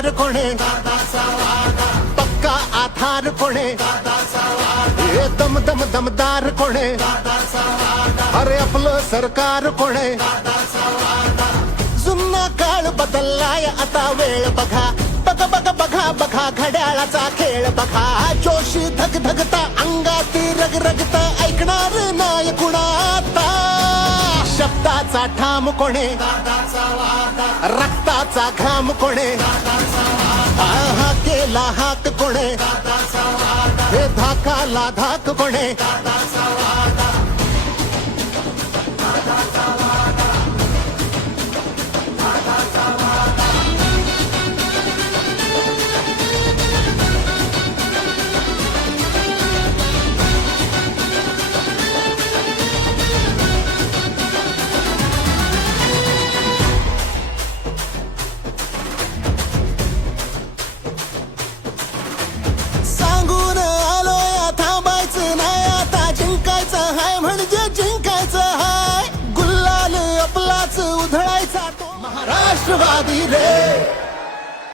सरकार कोणे पक्का आधार कोणे हे दम दम दमदार कोणे अरे आपलं सरकार कोणे जुना काळ बदललाय आता वेळ बघा बघा बघा बघा बघा घड्याळाचा खेळ बघा जोशी धग धगता अंगाती रग रगता ऐकणार नाही कुणाता शब्दाचा ठाम कोणे रक्ताचा घाम कोणे हा केला हाक कोणे हे धाकाला धाक कोणे सांगून आलोय थांबायचं नाही आता जिंकायचं हाय म्हणजे जिंकायचं हाय गुल्लाल आपलाच उधळायचा तो महाराष्ट्रवादी रे